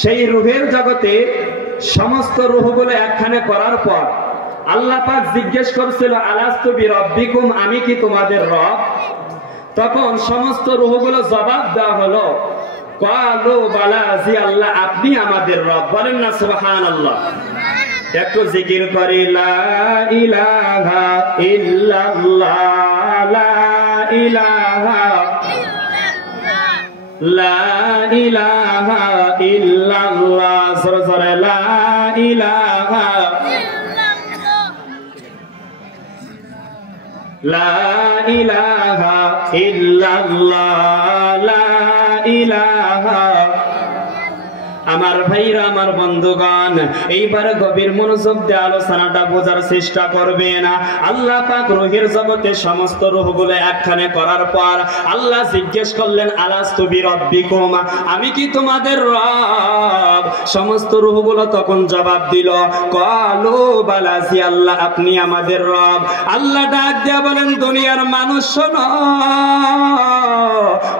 সেই রূহের জগতে সমস্ত রূহগুলো একখানে করার পর আল্লাহ পাক জিজ্ঞেস করছিল আলাস্তু বিরব্বিকুম, আমি কি তোমাদের রব? তখন সমস্ত রূহগুলো জবাব দেওয়া হলো ক্বালু বালা, জি আল্লাহ আপনি আমাদের রব। বলেন না সুবহানাল্লাহ। একটু জিকির করি লা ইলাহা ইল্লাল্লাহ, লা ইলাহা লা ইলাহা ইল্লাল্লাহ, জোরে জোরে লা ইলাহা লা ইলাহা ইল্লাল্লাহ, লা ইলাহা। আমার ভাইরা, আমার বন্ধুগণ, এইবার গভীর মনোযোগ দিয়ে আলোচনাটা বোঝার চেষ্টা করবেন। আল্লাহ পাক রূহের জগতে সমস্ত রূহগুলো একখানে করার পর আল্লাহ জিজ্ঞেস করলেন আলাস্তু বিরব্বিকুম, আমি কি তোমাদের রব? সমস্ত রূহগুলো তখন জবাব দিল ক্বালু বালা, জি আল্লাহ আপনি আমাদের রব। আল্লাহ ডাক দিয়া বলেন দুনিয়ার মানুষ শোনো,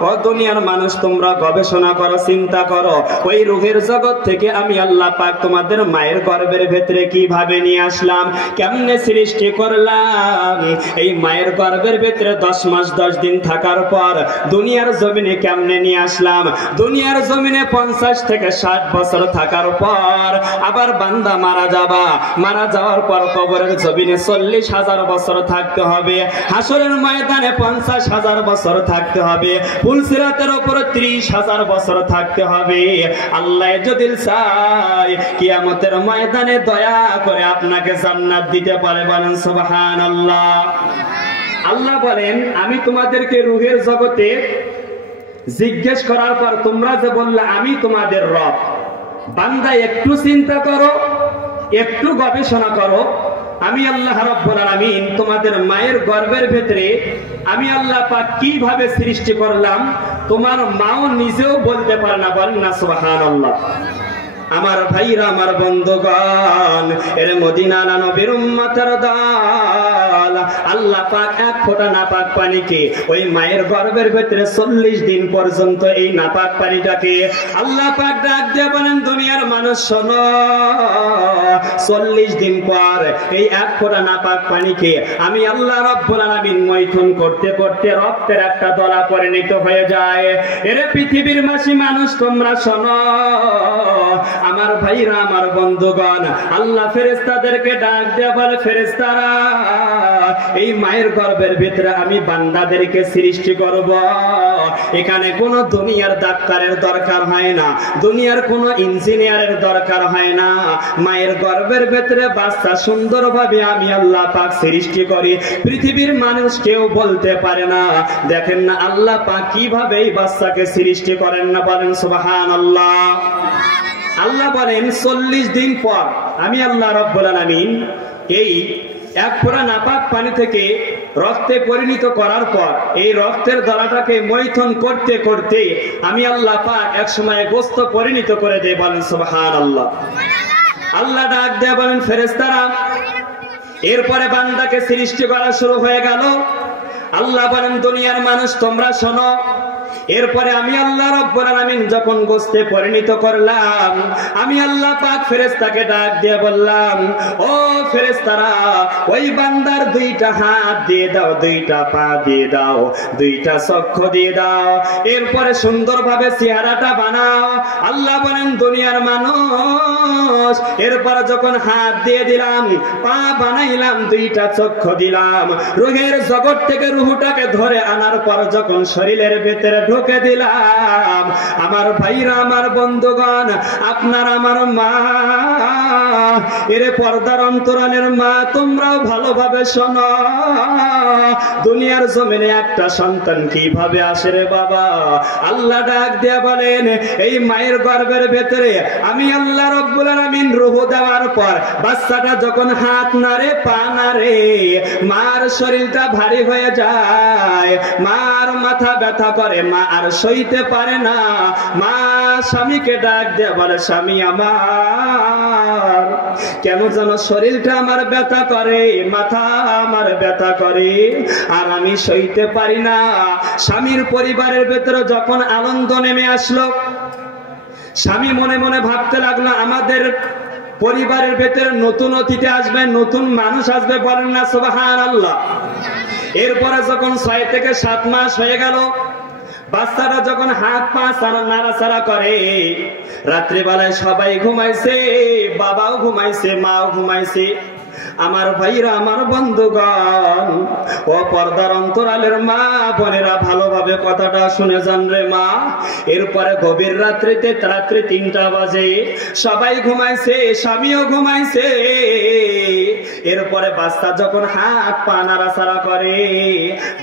ও দুনিয়ার মানুষ তোমরা গবেষণা করো, চিন্তা করো, ওই রূহের জগৎ থেকে আমি আল্লাহ পাক তোমাদের মায়ের গর্ভের ভেতরে কিভাবে নিয়ে আসলাম, কেমনে সৃষ্টি করলাম। এই মায়ের গর্ভের ভেতরে 10 মাস 10 দিন থাকার পর দুনিয়ার জমিনে কেমনে নিয়ে আসলাম। দুনিয়ার জমিনে 50 থেকে 60 বছর থাকার পর আবার বান্দা মারা যাওয়ার পর কবরের জমিনে 40,000 বছর থাকতে হবে, হাসরের ময়দানে 50,000 বছর থাকতে হবে, পুলসিরাতের উপরে 30,000 বছর থাকতে হবে। আল্লাহ যদি চায় কিয়ামতের ময়দানে দয়া করে আপনাকে জান্নাত দিতে পারে। বলেন সুবহানাল্লাহ। আল্লাহ বলেন আমি তোমাদেরকে রূহের জগতে জিজ্ঞেস করার পর তোমরা যে বললে আমি তোমাদের রব, বান্দা একটু চিন্তা করো, একটু গবেষণা করো, আমি আল্লাহ রাব্বুল আলামিন তোমাদের মায়ের গর্ভের ভেতরে আমি আল্লাহ পাক কিভাবে সৃষ্টি করলাম তোমার মাও নিজেও বলতে পারে না। বলেন না সুবহানাল্লাহ। আমার ভাইরা, আমার বন্ধুগণ, এর মদিনা নবীর উম্মতের দল, আল্লাহ পাক এক ফোঁটা নাপাক পানিকে ওই মায়ের গর্ভের ভেতরে 40 দিন পর্যন্ত এই নাপাক পানিটাকে আল্লাহ পাক ডাক দিয়ে বলেন দুনিয়ার মানুষ শোনো, 40 দিন পর এই এক ফোঁটা নাপাক পানিকে আমি আল্লাহ রাব্বুল আলামিন মৈথুন করতে করতে রক্তের একটা দলা পরিণত হয়ে যায়। এর পৃথিবীর মাসি মানুষ তোমরা শোনো, আমার ভাইরা, আমার বন্ধুগণ, আল্লাহ ফেরেশতাদেরকে ডাক দেয়া বলে ফেরেশতারা এই মায়ের গর্ভের ভিতরে আমি বান্দাদেরকে সৃষ্টি করব। এখানে কোন দুনিয়ার ডাক্তারের দরকার হয় না, দুনিয়ার কোন ইঞ্জিনিয়ারের দরকার হয় না। মায়ের গর্ভের ভিতরে বাচ্চা সুন্দরভাবে আমি আল্লাহ পাক সৃষ্টি করি, পৃথিবীর মানুষ কেউ বলতে পারে না। দেখেন না আল্লাহ পাক কিভাবে এই বাচ্চাকে সৃষ্টি করেন না। বলেন সুবহানাল্লাহ। আল্লাহ বলেন 40 দিন পর আমি আল্লাহ রাব্বুল আলামিন এই এক ফোঁটা নাপাক পানি থেকে রক্তে পরিণত করার পর এই রক্তের দলাটাকে মৈথুন করতে করতে আমি আল্লাহ পাক এক সময় গোশত পরিণত করে দেই। বলেন সুবহানাল্লাহ। আল্লাহ ডাক দেয়া বলেন ফেরেশতারা এরপরে বান্দাকে সৃষ্টি করা শুরু হয়ে গেল। আল্লাহ বলেন দুনিয়ার মানুষ তোমরা শোনো, এরপরে আমি আল্লাহ রাব্বুল আলামিন যখন গোশতে পরিণত করলাম আমি আল্লাহ পাক ফেরেশতাকে ডাক দিয়ে বললাম ও ফেরেশতারা ওই বান্দার 2টা হাত দিয়ে দাও, 2টা পা দিয়ে দাও, 2টা চক্ষু দিয়ে দাও, এরপরে সুন্দরভাবে চেহারাটা বানাও। আল্লাহ বলেন দুনিয়ার মানুষ এরপরে যখন হাত দিয়ে দিলাম, পা বানাইলাম, 2টা চক্ষু দিলাম, রূহের জগৎ থেকে রূহটাকে ধরে আনার পর যখন শরীরের ভিতরে ঢুকে দিলাম, আমার ভাইরা, আমার বন্ধুগণ, আপনার আমার মা, এর পর্দার অন্তরালের মা, তোমরাও ভালোভাবে শোনো। দুনিয়ার জমিনে একটা সন্তান কিভাবে আসে রে বাবা? আল্লাহ ডাক দেয়া বলেন এই মায়ের গর্ভের ভেতরে আমি আল্লাহ রাব্বুল আলামিন রূহ দেওয়ার পর বাচ্চাটা যখন হাত নাড়ে, পা নাড়ে, মার শরীরটা ভারী হয়ে যায়, মার মাথা ব্যথা করে, মা আর সইতে পারে না। মা স্বামীকে ডাক দেয়া বলে স্বামী আমার কেন যেন শরীরটা আমার ব্যথা করে, মাথা আমার ব্যথা করে, আর আমি সইতে পারি না। স্বামীর পরিবারের ভেতরে যখন আনন্দ নেমে আসলো, স্বামী মনে মনে ভাবতে লাগলো আমাদের পরিবারের ভেতরে নতুন অতিথি আসবে, নতুন মানুষ আসবে, বলেন না সুবহানাল্লাহ। এরপরে যখন 6 থেকে 7 মাস হয়ে গেল, বাচ্চারা যখন হাত পা নাড়াচাড়া করে, রাত্রিবেলায় সবাই ঘুমাইছে, বাবাও ঘুমাইছে, মাও ঘুমাইছে। আমার ভাইরা, আমার বন্ধুগণ, ও পর্দার অন্তরালের মা বোনেরা, ভালোভাবে কথাটা শুনে যান রে মা। এরপরে গভীর রাত্রিতে, রাত্রি 3টা বাজে, সবাই ঘুমাইছে, স্বামীও ঘুমাইছে। এরপরে বাচ্চা যখন হাত পা নাড়াচাড়া করে,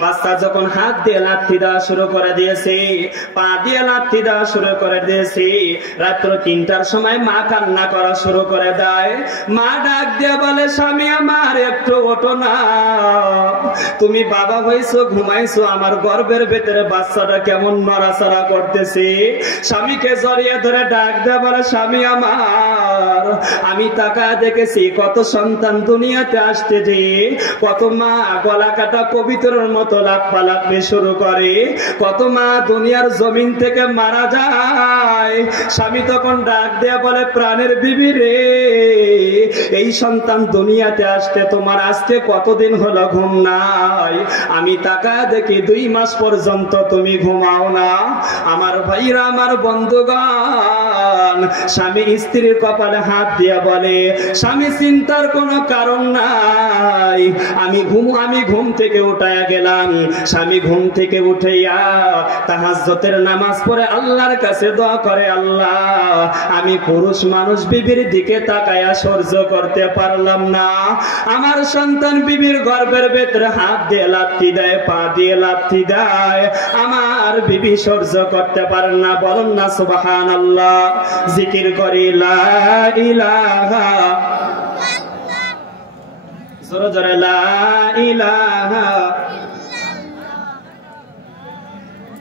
বাচ্চা যখন হাত দিয়ে লাথি দেওয়া শুরু করে দিয়েছে, পা দিয়ে লাথি দেওয়া শুরু করে দিয়েছে, রাত্র 3টার সময় মা কান্না করা শুরু করে দেয়। মা ডাক দিয়ে বলে, স্বামী আমার, একটু ওঠো না, তুমি বাবা হইছো, ঘুমাইছো, আমার গর্ভের ভেতরে বাচ্চাটা কেমন নড়াচড়া করতেছে। স্বামীকে জড়িয়ে ধরে ডাক দেয়া বলে, স্বামী আমার, আমি তাকায় দেখেছি কত সন্তান দুনিয়াতে আসতে, যে কত মা গলা কাটা কবিতরের মতো লাফালাফি শুরু করে, কত মা দুনিয়ার জমিন থেকে মারা যায়। স্বামী তখন ডাক দেয়া বলে, প্রাণের বিবি রে, এই সন্তান দুনিয়াতে আসতে তোমার আজকে কতদিন হলো ঘুম নাই? আমি তাকায় দেখি 2 মাস পর্যন্ত তুমি ঘুমাও না। আমার ভাইরা, আমার বন্ধুগণ, স্বামী স্ত্রীর কপালে হাত দিয়ে বলে, স্বামী চিন্তার কোনো কারণ নাই, আমি ঘুম থেকে উঠায়া গেলাম। স্বামী ঘুম থেকে উঠাইয়া তাহাজ্জুদের নামাজ পড়ে আল্লাহর কাছে দোয়া করে, আল্লাহ, আমি পুরুষ মানুষ বিবির দিকে তাকায়া সহ্য করতে পারলাম না, আমার সন্তান বিবির গর্ভের ভেতরে হাত দিয়ে লাথি দেয়, পা দিয়ে লাথি দেয়, আমার বিবি সহ্য করতে পারে না। বলুন না সুবহানাল্লাহ। জিকির করি লা ইলাহা, জোরে জোরে লা ইলাহা